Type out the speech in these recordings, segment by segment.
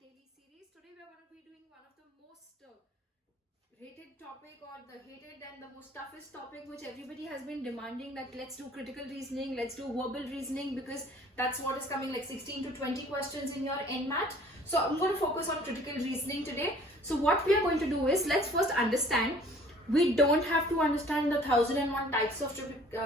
daily series. Today we are going to be doing one of the most rated topic, or the hated and the most toughest topic, which everybody has been demanding, that let's do critical reasoning, let's do verbal reasoning, because that's what is coming, like 16 to 20 questions in your NMAT. So I'm going to focus on critical reasoning today. So what we are going to do is, let's first understand, we don't have to understand the 1001 types of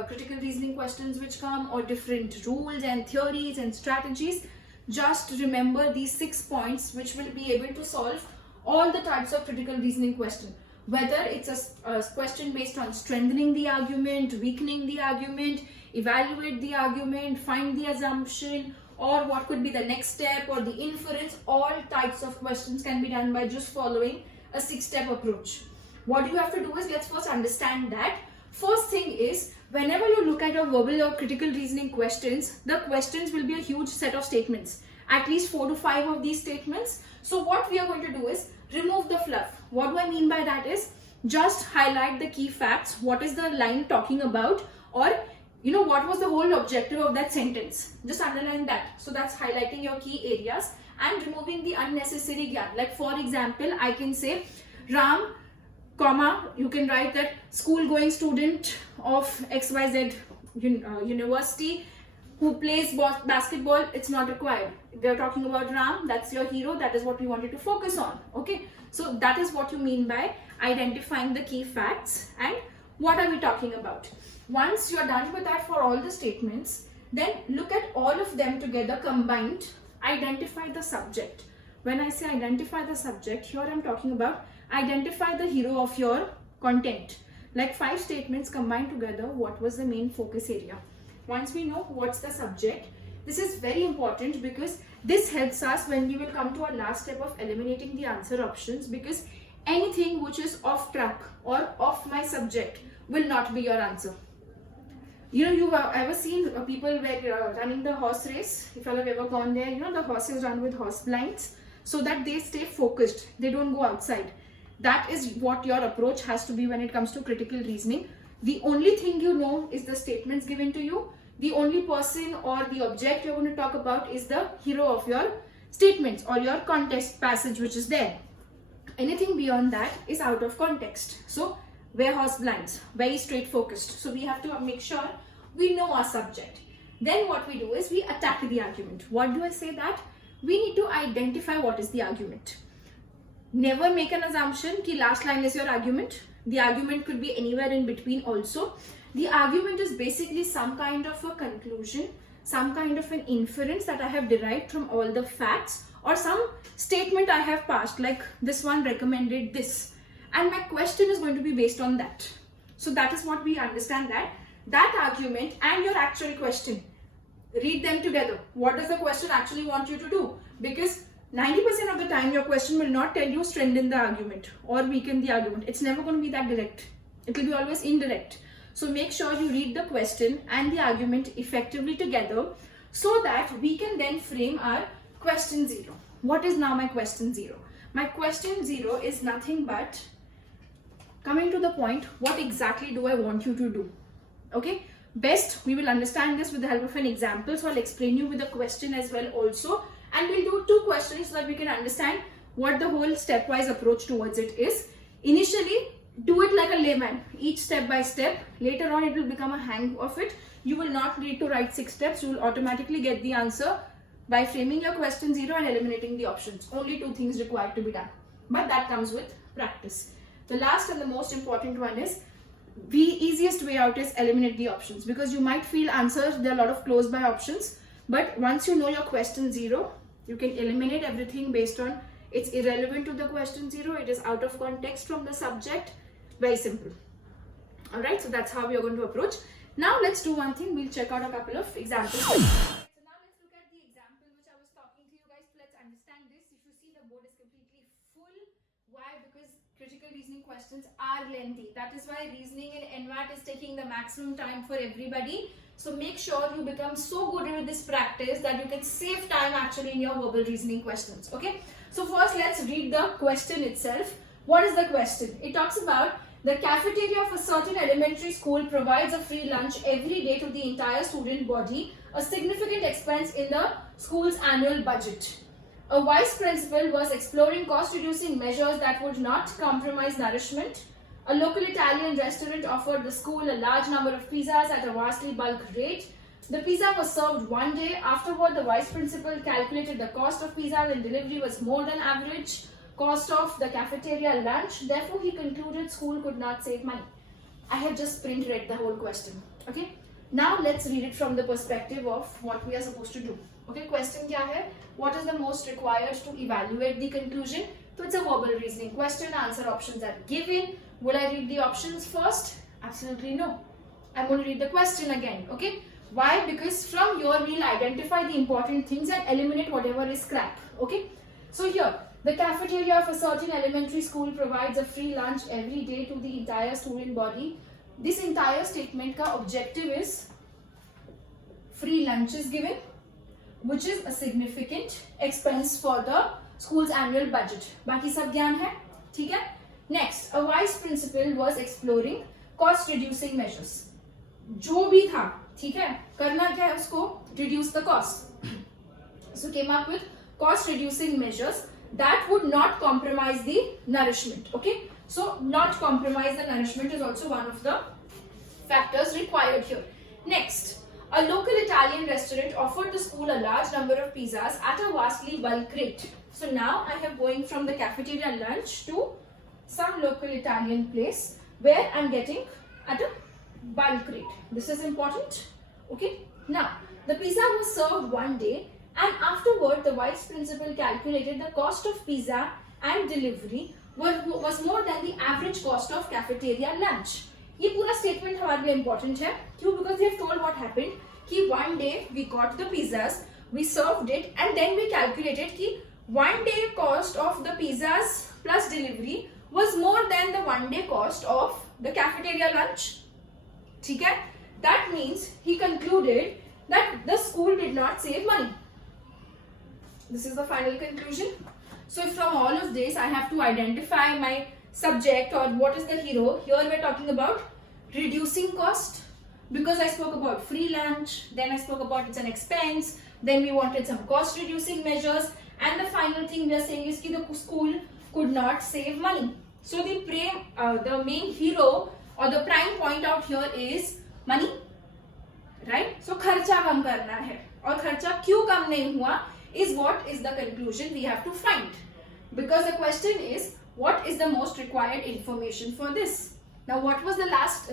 critical reasoning questions which come, or different rules and theories and strategies. Just remember these 6 points which will be able to solve all the types of critical reasoning question. Whether it's a question based on strengthening the argument, weakening the argument, evaluate the argument, find the assumption, or what could be the next step or the inference, all types of questions can be done by just following a 6-step approach. What you have to do is, let's first understand that. First thing is, whenever you look at a verbal or critical reasoning questions, the questions will be a huge set of statements, at least 4 to 5 of these statements. So what we are going to do is remove the fluff. What do I mean by that is, just highlight the key facts. What is the line talking about, or what was the whole objective of that sentence? Just underline that. So that's highlighting your key areas and removing the unnecessary gap. Like for example, I can say Ram, comma, you can write that school going student of XYZ university who plays basketball. It's not required. They're talking about Ram, that's your hero, that is what we wanted to focus on. Okay, so that is what you mean by identifying the key facts and what are we talking about. Once you're done with that for all the statements, then look at all of them together combined, identify the subject. When I say identify the subject, here I'm talking about identify the hero of your content. Like 5 statements combined together, what was the main focus area? Once we know what's the subject, this is very important, because this helps us when we will come to our last step of eliminating the answer options, because anything which is off track or off my subject will not be your answer. You've ever seen people were running the horse race. If you have ever gone there, the horses run with horse blinds so that they stay focused, they don't go outside. That is what your approach has to be when it comes to critical reasoning. The only thing you know is the statements given to you. The only person or the object you're going to talk about is the hero of your statements or your context passage which is there. Anything beyond that is out of context. So wear horse blinds, very straight focused. So we have to make sure we know our subject. Then what we do is we attack the argument. What do I say that? We need to identify what is the argument. Never make an assumption that last line is your argument. The argument could be anywhere in between also. The argument is basically some kind of a conclusion, some kind of an inference that I have derived from all the facts, or some statement I have passed, like this one recommended this. And my question is going to be based on that. So that is what we understand, that argument and your actual question. Read them together. What does the question actually want you to do? Because 90% of the time your question will not tell you strengthen the argument or weaken the argument. It's never going to be that direct. It will be always indirect. So make sure you read the question and the argument effectively together, so that we can then frame our question 0. What is now my question 0? My question 0 is nothing but coming to the point, what exactly do I want you to do? Okay, best we will understand this with the help of an example. So I'll explain you with a question as well also. And we'll do 2 questions so that we can understand what the whole stepwise approach towards it is. Initially, do it like a layman, each step by step. Later on, it will become a hang of it. You will not need to write 6 steps. You will automatically get the answer by framing your question 0 and eliminating the options. Only 2 things required to be done. But that comes with practice. The last and the most important one is, the easiest way out is eliminate the options, because you might feel answers, there are a lot of close by options. But once you know your question 0, you can eliminate everything based on it's irrelevant to the question 0, it is out of context from the subject. Very simple. Alright, so that's how we are going to approach. Now let's do one thing, we'll check out a couple of examples. So now let's look at the example which I was talking to you guys. Let's understand this. If you see, the board is completely full. Why? Because critical reasoning questions are lengthy. That is why reasoning in NMAT is taking the maximum time for everybody. So make sure you become so good with this practice that you can save time actually in your verbal reasoning questions. Okay, so first let's read the question itself. What is the question? It talks about the cafeteria of a certain elementary school provides a free lunch every day to the entire student body, a significant expense in the school's annual budget. A vice principal was exploring cost-reducing measures that would not compromise nourishment. A local Italian restaurant offered the school a large number of pizzas at a vastly bulk rate. The pizza was served one day. Afterward, the vice principal calculated the cost of pizzas and delivery was more than average cost of the cafeteria lunch. Therefore, he concluded school could not save money. I have just print read the whole question. Okay. Now let's read it from the perspective of what we are supposed to do. Okay. Question kya hai? What is the most required to evaluate the conclusion? So it's a verbal reasoning question. Answer options are given. Will I read the options first? Absolutely no. I'm going to read the question again. Okay. Why? Because from here we'll identify the important things and eliminate whatever is crap. Okay. So here, the cafeteria of a certain elementary school provides a free lunch every day to the entire student body. This entire statement ka objective is free lunch is given, which is a significant expense for the school's annual budget. Baki sab gyan hai, theek hai? Next, a vice principal was exploring cost reducing measures. जो भी था, ठीक है, करना क्या है उसको, reduce the cost. So came up with cost reducing measures that would not compromise the nourishment. Okay, so not compromise the nourishment is also one of the factors required here. Next, a local Italian restaurant offered the school a large number of pizzas at a vastly bulk rate. So now I am going from the cafeteria lunch to some local Italian place where I'm getting at a bulk rate. This is important. Okay, now the pizza was served one day, and afterward the vice principal calculated the cost of pizza and delivery was more than the average cost of cafeteria lunch. ये पूरा statement हमारे लिए important है. क्यों? Because they have told what happened कि one day we got the pizzas, we served it, and then we calculated कि one day cost of the pizzas plus delivery was more than the one day cost of the cafeteria lunch. ठीक है? That means he concluded that the school did not save money. This is the final conclusion. So from all of this, I have to identify my subject or what is the hero. Here we are talking about reducing cost because I spoke about free lunch, then I spoke about it's an expense, then we wanted some cost reducing measures, and the final thing we are saying is that the school could not save money. So the main hero or the prime point out here is money, right? So खर्चा कम करना है और खर्चा क्यों कम नहीं हुआ is what is the conclusion we have to find, because the question is what is the most required information for this. Now what was the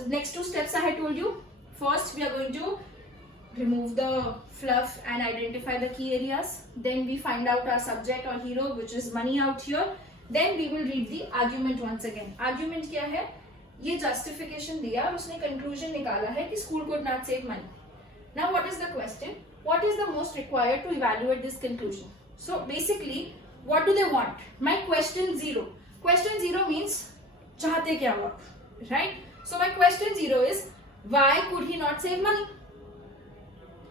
next two steps I had told you? First we are going to remove the fluff and identify the key areas. Then we find out our subject or hero, which is money out here. Then we will read the argument once again. Argument क्या है? ये justification दिया और उसने conclusion निकाला है कि school could not save money. Now what is the question? What is the most required to evaluate this conclusion? So basically, what do they want? My question 0. Question 0 means चाहते क्या वो, right? So my question 0 is why could he not save money?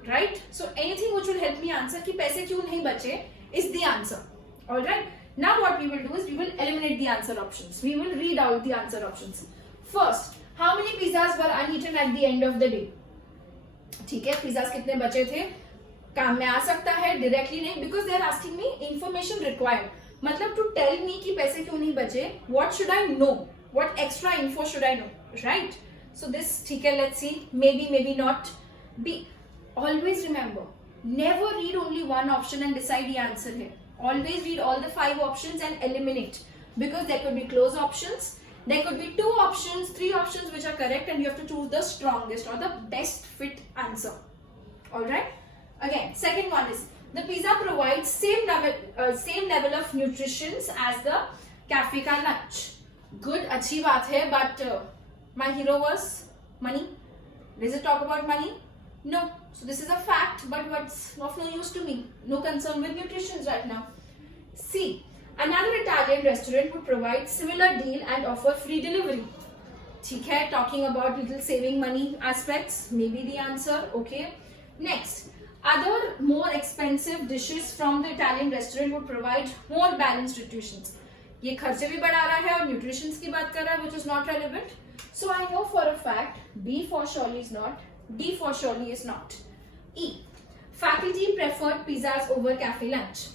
Right? So anything which will help me answer कि पैसे क्यों नहीं बचे is the answer. All right? Now what we will do is we will eliminate the answer options. We will read out the answer options. First, how many pizzas were uneaten at the end of the day? ठीक है, pizzas कितने बचे थे? काम में आ सकता है, directly नहीं, because they are asking me information required. मतलब to tell me कि पैसे क्यों नहीं बचे, what should I know? What extra info should I know? Right? So this, ठीक है, let's see. Maybe, maybe not. B. Always remember, never read only one option and decide the answer here. Always read all the 5 options and eliminate, because there could be close options, there could be 2 options, 3 options which are correct, and you have to choose the strongest or the best fit answer. Alright? Again, second one is the pizza provides same level of nutrition as the cafe ka lunch. Good, अच्छी बात है, but my hero was money. Does it talk about money? No. So this is a fact, but what's of no use to me? No concern with nutrition right now. C. Another Italian restaurant would provide similar deal and offer free delivery. ठीक है, talking about little saving money aspects, maybe the answer. Okay. Next, other more expensive dishes from the Italian restaurant would provide more balanced nutrition. ये खर्चे भी बढ़ा रहा है और nutrition की बात कर रहा है, which is not relevant. So I know for a fact B for surely is not, D for surely is not. E. Faculty preferred pizzas over cafe lunch.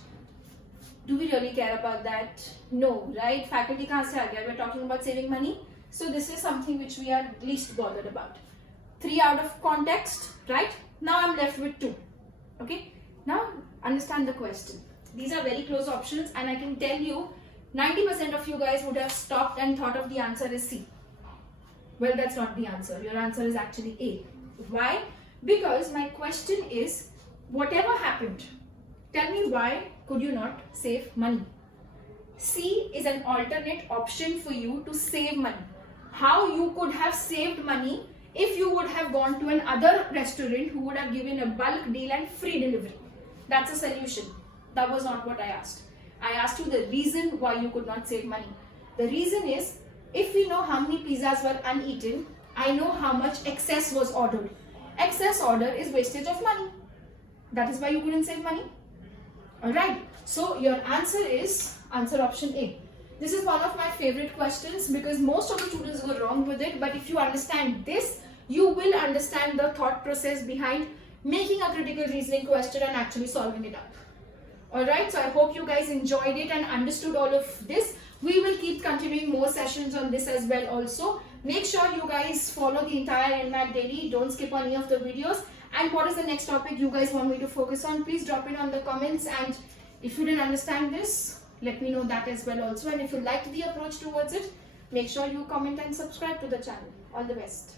Do we really care about that? No, right? Faculty kahan se aa gaya? We're talking about saving money. So this is something which we are least bothered about. 3 out of context, right? Now I'm left with 2. Okay? Now understand the question. These are very close options, and I can tell you 90% of you guys would have stopped and thought of the answer is C. Well, that's not the answer. Your answer is actually A. Why? Because my question is, whatever happened, tell me why could you not save money? C is an alternate option for you to save money. How you could have saved money if you would have gone to another restaurant who would have given a bulk deal and free delivery. That's a solution. That was not what I asked. I asked you the reason why you could not save money. The reason is, if we know how many pizzas were uneaten, I know how much excess was ordered. Excess order is wastage of money. That is why you couldn't save money. Alright, so your answer is answer option A. This is one of my favorite questions because most of the students go wrong with it, but if you understand this, you will understand the thought process behind making a critical reasoning question and actually solving it up. Alright, so I hope you guys enjoyed it and understood all of this. We will keep continuing more sessions on this as well also. Make sure you guys follow the entire NMAT daily. Don't skip any of the videos. And what is the next topic you guys want me to focus on? Please drop it on the comments. And if you didn't understand this, let me know that as well also. And if you liked the approach towards it, make sure you comment and subscribe to the channel. All the best.